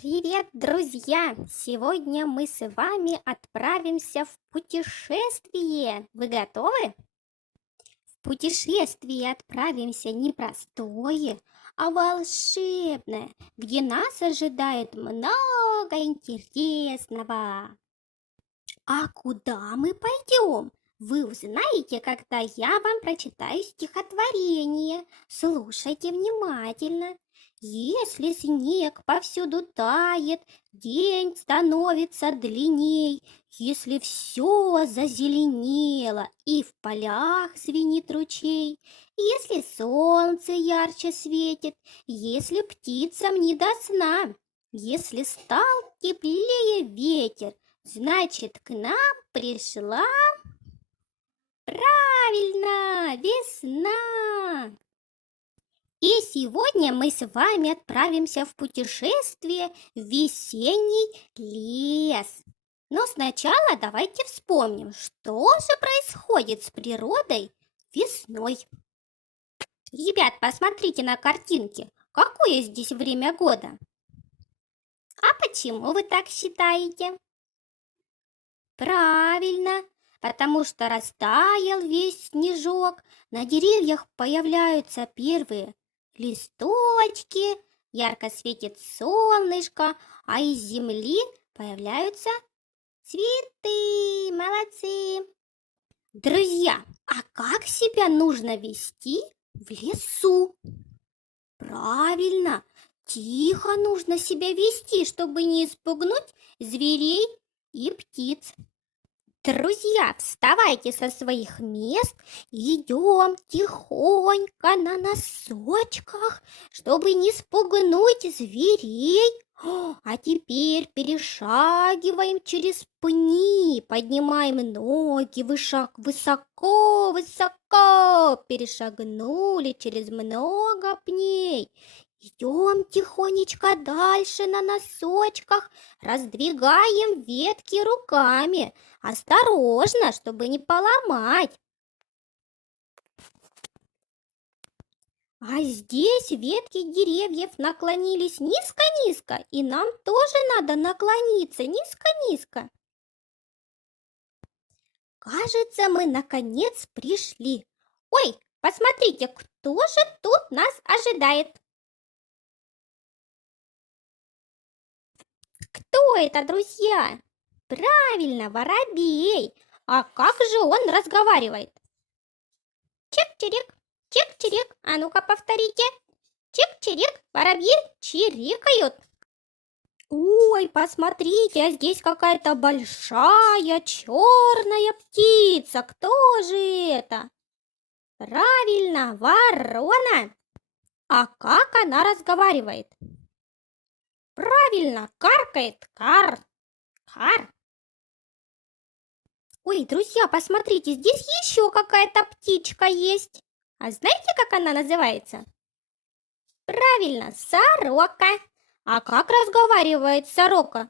Привет, друзья! Сегодня мы с вами отправимся в путешествие. Вы готовы? В путешествие отправимся не простое, а волшебное, где нас ожидает много интересного. А куда мы пойдем? Вы узнаете, когда я вам прочитаю стихотворение. Слушайте внимательно. Если снег повсюду тает, день становится длинней. Если все зазеленело и в полях звенит ручей, если солнце ярче светит, если птицам не до сна, если стал теплее ветер, значит, к нам пришла правильно весна. И сегодня мы с вами отправимся в путешествие в весенний лес. Но сначала давайте вспомним, что же происходит с природой весной. Ребят, посмотрите на картинки. Какое здесь время года? А почему вы так считаете? Правильно, потому что растаял весь снежок, на деревьях появляются первые листочки, ярко светит солнышко, а из земли появляются цветы. Молодцы! Друзья, а как себя нужно вести в лесу? Правильно, тихо нужно себя вести, чтобы не испугнуть зверей и птиц. Друзья, вставайте со своих мест и идем тихонько на носочках, чтобы не спугнуть зверей. А теперь перешагиваем через пни, поднимаем ноги высоко, высоко, перешагнули через много пней. Идем тихонечко дальше на носочках, раздвигаем ветки руками. Осторожно, чтобы не поломать. А здесь ветки деревьев наклонились низко-низко, и нам тоже надо наклониться низко-низко. Кажется, мы наконец пришли. Ой, посмотрите, кто же тут нас ожидает? Кто это, друзья? Правильно, воробей. А как же он разговаривает? Чик-чирик, чик-чирик. А ну-ка повторите. Чик-чирик, воробьи чирикают. Ой, посмотрите, а здесь какая-то большая черная птица. Кто же это? Правильно, ворона. А как она разговаривает? Правильно, каркает. Кар, кар. Ой, друзья, посмотрите, здесь еще какая-то птичка есть. А знаете, как она называется? Правильно, сорока. А как разговаривает сорока?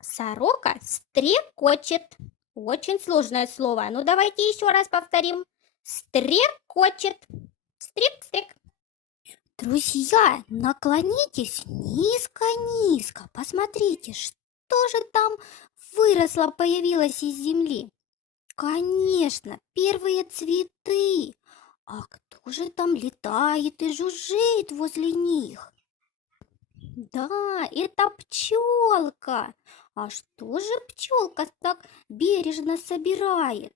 Сорока стрекочет. Очень сложное слово. Ну, давайте еще раз повторим. Стрекочет. Стрек-стрек. Друзья, наклонитесь низко-низко. Посмотрите, что же там выросло, появилось из земли. Конечно, первые цветы. А кто же там летает и жужжит возле них? Да, это пчелка. А что же пчелка так бережно собирает?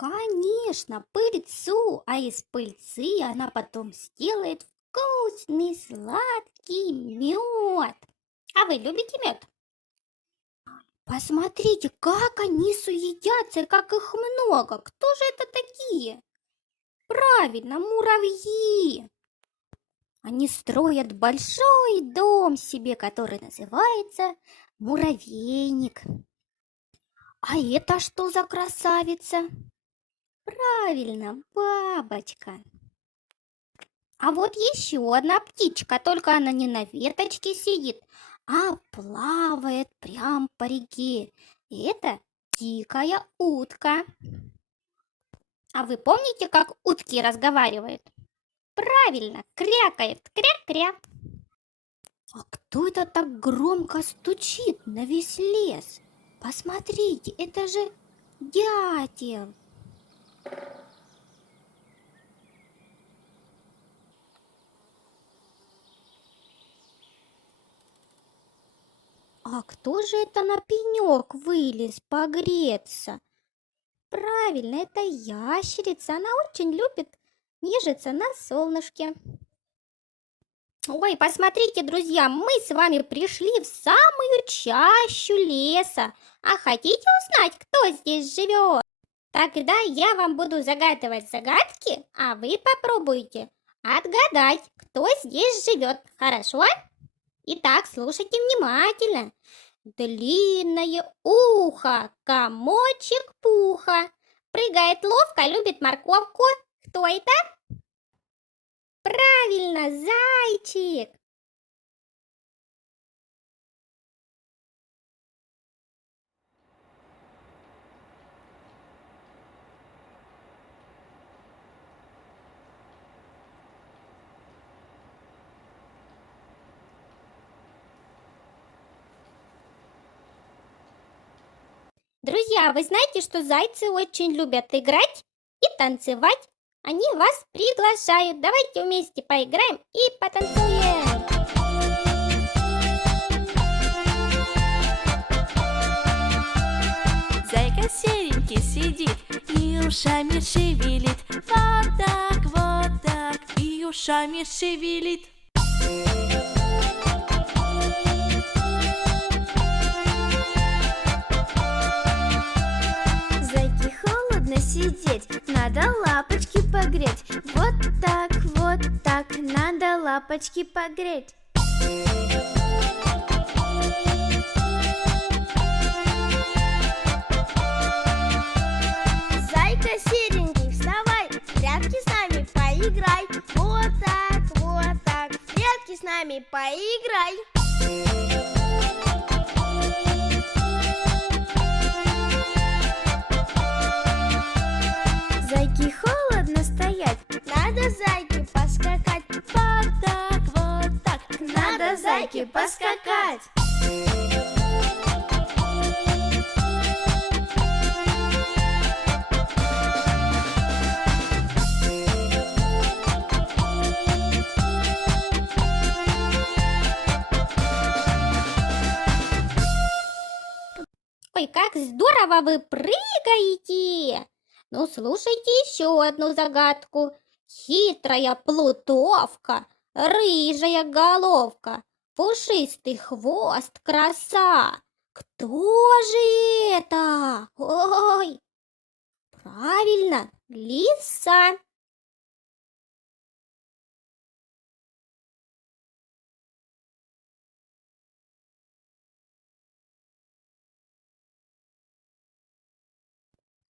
Конечно, пыльцу, а из пыльцы она потом сделает вкусный сладкий мед. А вы любите мед? Посмотрите, как они суетятся, как их много. Кто же это такие? Правильно, муравьи. Они строят большой дом себе, который называется муравейник. А это что за красавица? Правильно, бабочка. А вот еще одна птичка, только она не на веточке сидит, а плавает прям по реке. И это дикая утка. А вы помните, как утки разговаривают? Правильно, крякает, кря-кря. А кто это так громко стучит на весь лес? Посмотрите, это же дятел. А кто же это на пенек вылез погреться? Правильно, это ящерица. Она очень любит нежиться на солнышке. Ой, посмотрите, друзья, мы с вами пришли в самую чащу леса. А хотите узнать, кто здесь живет? Тогда я вам буду загадывать загадки, а вы попробуйте отгадать, кто здесь живет. Хорошо? Итак, слушайте внимательно. Длинное ухо, комочек пуха. Прыгает ловко, любит морковку. Кто это? Правильно, зайчик. Друзья, вы знаете, что зайцы очень любят играть и танцевать? Они вас приглашают. Давайте вместе поиграем и потанцуем. Зайка серенький сидит и ушами шевелит. Вот так, и ушами шевелит. Зайке холодно сидеть, надо лапочки погреть. Вот так, надо лапочки погреть. Зайка серенький, вставай, в прятки с нами поиграй. Вот так, в прятки с нами поиграй. Зайке холодно стоять, надо зайке поскакать. Вот так, Надо зайке поскакать. Ой, как здорово вы прыгаете! Ну, слушайте еще одну загадку. Хитрая плутовка, рыжая головка, пушистый хвост, краса. Кто же это? Ой, правильно, лиса.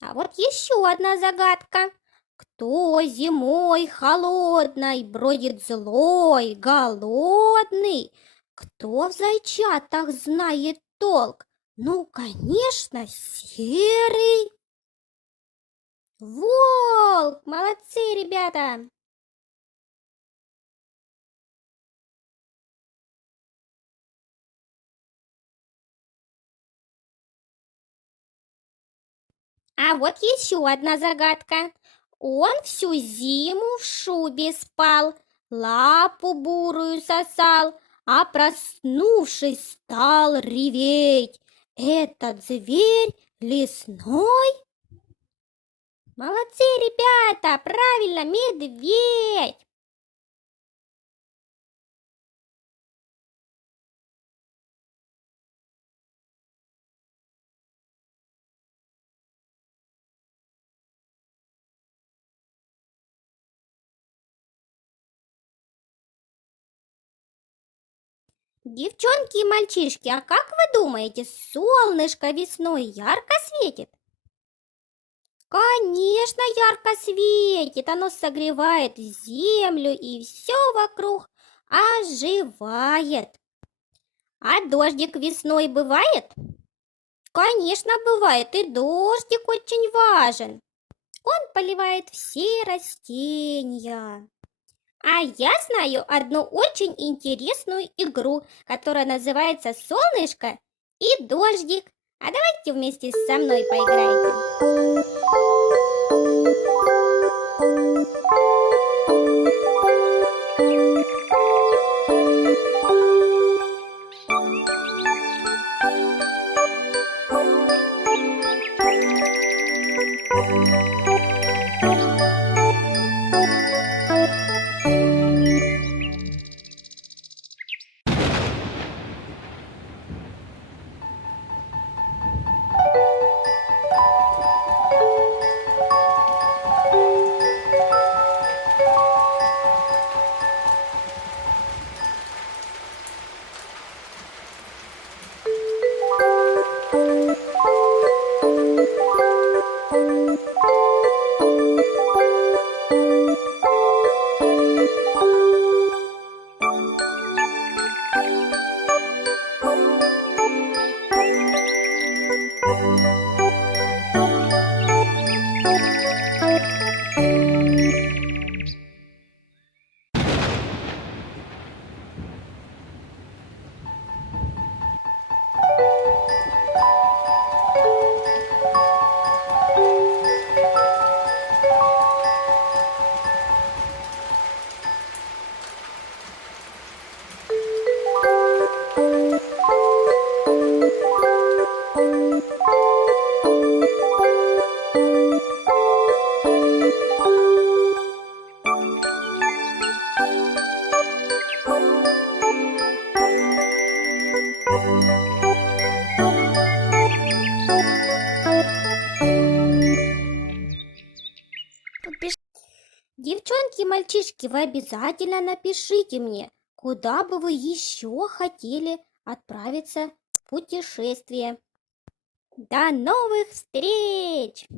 А вот еще одна загадка. Кто зимой холодной бродит злой, голодный? Кто в зайчатах знает толк? Ну, конечно, серый волк. Молодцы, ребята. А вот еще одна загадка. Он всю зиму в шубе спал, лапу бурую сосал, а проснувшись стал реветь. Этот зверь лесной? Молодцы, ребята, правильно, медведь. Девчонки и мальчишки, а как вы думаете, солнышко весной ярко светит? Конечно, ярко светит, оно согревает землю и все вокруг оживает. А дождик весной бывает? Конечно, бывает, и дождик очень важен. Он поливает все растения. А я знаю одну очень интересную игру, которая называется «Солнышко и дождик». А давайте вместе со мной поиграете. Девчонки и мальчишки, вы обязательно напишите мне, куда бы вы еще хотели отправиться в путешествие. До новых встреч!